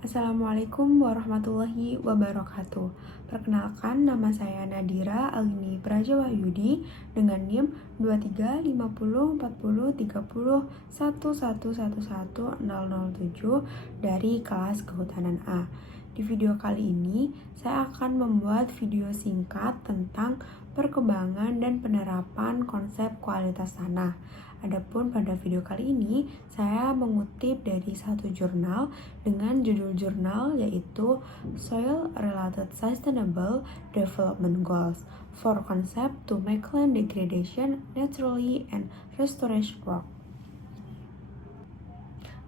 Assalamualaikum warahmatullahi wabarakatuh. Perkenalkan, nama saya Nadira Alini Prajawahyudi dengan NIM 2350403011111007 dari kelas Kehutanan A. Di video kali ini, saya akan membuat video singkat tentang perkembangan dan penerapan konsep kualitas tanah. Adapun pada video kali ini, saya mengutip dari satu jurnal dengan judul jurnal yaitu Soil Related Sustainable Development Goals for Concept to Make Land Degradation Naturally and Restoration Work.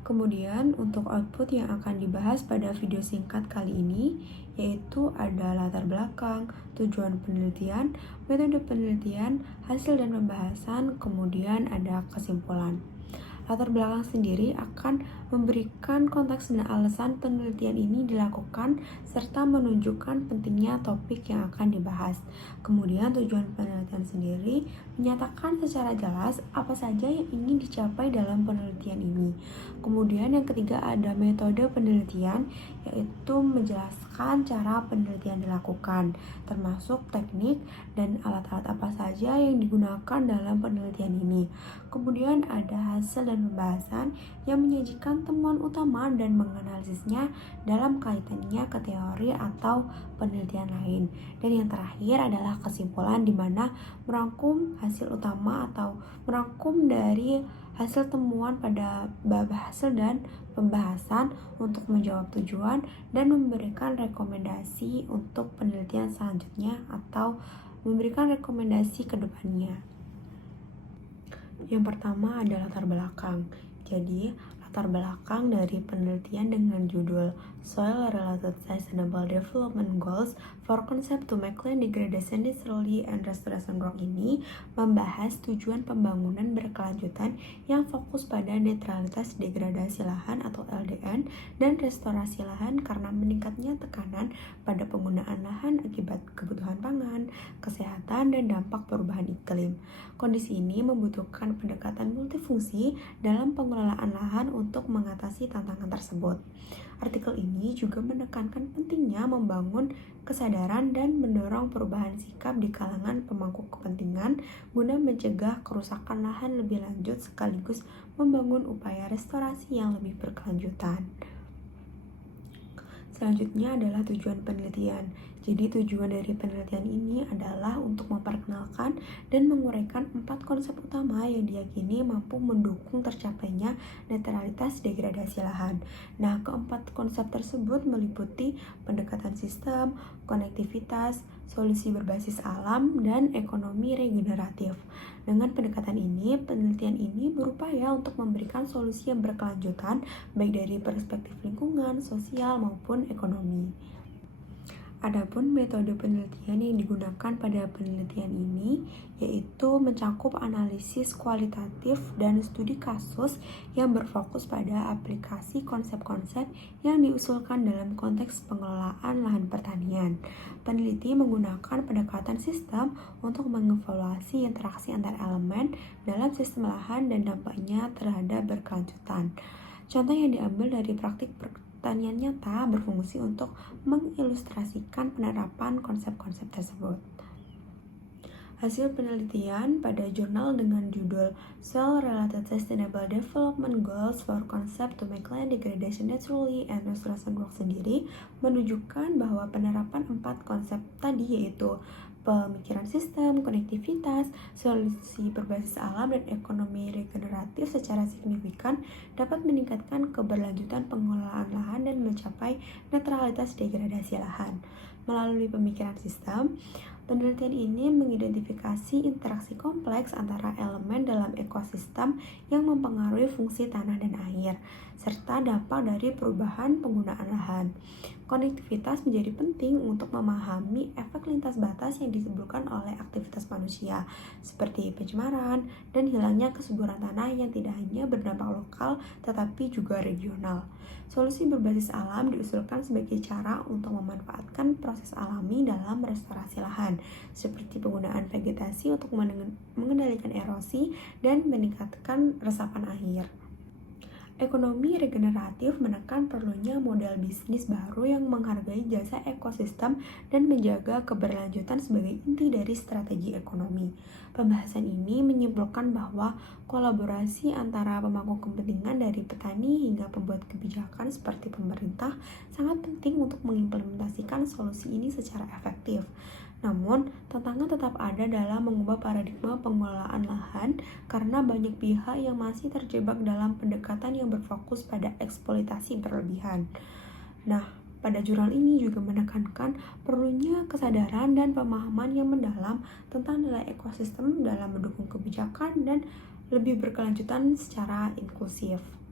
Kemudian untuk output yang akan dibahas pada video singkat kali ini yaitu ada latar belakang, tujuan penelitian, metode penelitian, hasil dan pembahasan, kemudian ada kesimpulan. Latar belakang sendiri akan memberikan konteks dan alasan penelitian ini dilakukan serta menunjukkan pentingnya topik yang akan dibahas. Kemudian tujuan penelitian sendiri menyatakan secara jelas apa saja yang ingin dicapai dalam penelitian ini. Kemudian yang ketiga ada metode penelitian, yaitu menjelaskan cara penelitian dilakukan, termasuk teknik dan alat-alat apa saja yang digunakan dalam penelitian ini. Kemudian ada hasil dan pembahasan yang menyajikan temuan utama dan menganalisisnya dalam kaitannya ke teori atau penelitian lain. Dan yang terakhir adalah kesimpulan, di mana merangkum hasil utama atau merangkum dari hasil temuan pada bab hasil dan pembahasan untuk menjawab tujuan dan memberikan rekomendasi untuk penelitian selanjutnya atau memberikan rekomendasi ke depannya. Yang pertama adalah latar belakang. Jadi, latar belakang dari penelitian dengan judul Soil Related Sustainable Development Goals for Concept to Make Land Degradation Naturally and Restoration Work ini membahas tujuan pembangunan berkelanjutan yang fokus pada netralitas degradasi lahan atau LDN dan restorasi lahan karena meningkatnya tekanan pada penggunaan lahan akibat kebutuhan pangan, kesehatan, dan dampak perubahan iklim. Kondisi ini membutuhkan pendekatan multifungsi dalam pengelolaan lahan untuk mengatasi tantangan tersebut. Artikel ini juga menekankan pentingnya membangun kesadaran dan mendorong perubahan sikap di kalangan pemangku kepentingan guna mencegah kerusakan lahan lebih lanjut sekaligus membangun upaya restorasi yang lebih berkelanjutan. Selanjutnya adalah tujuan penelitian. Jadi tujuan dari penelitian ini adalah untuk memperkenalkan dan menguraikan 4 konsep utama yang diyakini mampu mendukung tercapainya netralitas degradasi lahan. Nah, keempat konsep tersebut meliputi pendekatan sistem, konektivitas, solusi berbasis alam, dan ekonomi regeneratif. Dengan pendekatan ini, penelitian ini berupaya untuk memberikan solusi yang berkelanjutan baik dari perspektif lingkungan, sosial, maupun ekonomi. Adapun metode penelitian yang digunakan pada penelitian ini yaitu mencakup analisis kualitatif dan studi kasus yang berfokus pada aplikasi konsep-konsep yang diusulkan dalam konteks pengelolaan lahan pertanian. Peneliti menggunakan pendekatan sistem untuk mengevaluasi interaksi antar elemen dalam sistem lahan dan dampaknya terhadap berkelanjutan. Contoh yang diambil dari praktik pertanian nyata berfungsi untuk mengilustrasikan penerapan konsep-konsep tersebut. Hasil penelitian pada jurnal dengan judul Soil Related Sustainable Development Goals for Concept to Make Land Degradation Naturally and Restoration Work sendiri menunjukkan bahwa penerapan 4 konsep tadi yaitu pemikiran sistem, konektivitas, solusi berbasis alam, dan ekonomi regeneratif secara signifikan dapat meningkatkan keberlanjutan pengelolaan lahan dan mencapai netralitas degradasi lahan. Melalui pemikiran sistem, penelitian ini mengidentifikasi interaksi kompleks antara elemen dalam ekosistem yang mempengaruhi fungsi tanah dan air, serta dampak dari perubahan penggunaan lahan. Konektivitas menjadi penting untuk memahami efek lintas batas yang ditimbulkan oleh aktivitas manusia, seperti pencemaran dan hilangnya kesuburan tanah yang tidak hanya berdampak lokal tetapi juga regional. Solusi berbasis alam diusulkan sebagai cara untuk memanfaatkan proses alami dalam restorasi lahan, seperti penggunaan vegetasi untuk mengendalikan erosi dan meningkatkan resapan air. Ekonomi regeneratif menekan perlunya model bisnis baru yang menghargai jasa ekosistem dan menjaga keberlanjutan sebagai inti dari strategi ekonomi. Pembahasan ini menyimpulkan bahwa kolaborasi antara pemangku kepentingan dari petani hingga pembuat kebijakan seperti pemerintah sangat penting untuk mengimplementasikan solusi ini secara efektif. Namun, tantangan tetap ada dalam mengubah paradigma pengelolaan lahan karena banyak pihak yang masih terjebak dalam pendekatan yang berfokus pada eksploitasi berlebihan. Nah, pada jurnal ini juga menekankan perlunya kesadaran dan pemahaman yang mendalam tentang nilai ekosistem dalam mendukung kebijakan dan lebih berkelanjutan secara inklusif.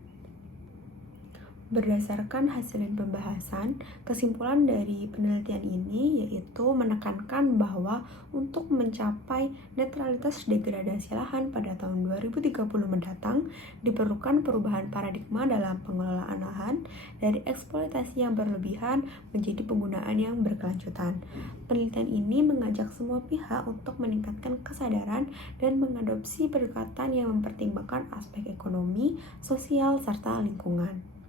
Berdasarkan hasil pembahasan, kesimpulan dari penelitian ini yaitu menekankan bahwa untuk mencapai netralitas degradasi lahan pada tahun 2030 mendatang, diperlukan perubahan paradigma dalam pengelolaan lahan dari eksploitasi yang berlebihan menjadi penggunaan yang berkelanjutan. Penelitian ini mengajak semua pihak untuk meningkatkan kesadaran dan mengadopsi pendekatan yang mempertimbangkan aspek ekonomi, sosial, serta lingkungan.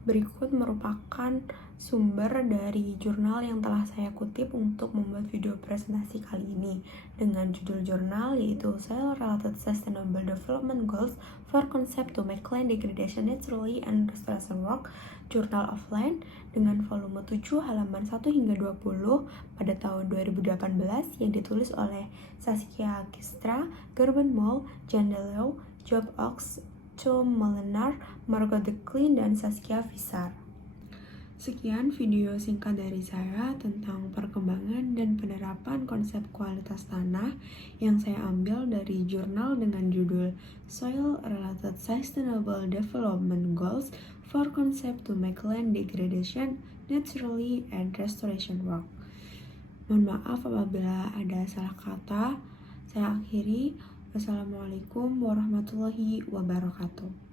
Berikut merupakan sumber dari jurnal yang telah saya kutip untuk membuat video presentasi kali ini dengan judul jurnal yaitu Soil Related Sustainable Development Goals for Concept to Make Land Degradation Naturally and Restoration Work, Journal of Land dengan volume 7 halaman 1 hingga 20 pada tahun 2018 yang ditulis oleh Saskia Gistra, Gerben Mol, Jan Deleu, Job Ox, Tom Molenaar, Margot de Kleen, dan Saskia Visar. Sekian video singkat dari saya tentang perkembangan dan penerapan konsep kualitas tanah yang saya ambil dari jurnal dengan judul Soil Related Sustainable Development Goals for Concept to Make Land Degradation Naturally and Restoration Work. Mohon maaf apabila ada salah kata. Saya akhiri. Wassalamualaikum warahmatullahi wabarakatuh.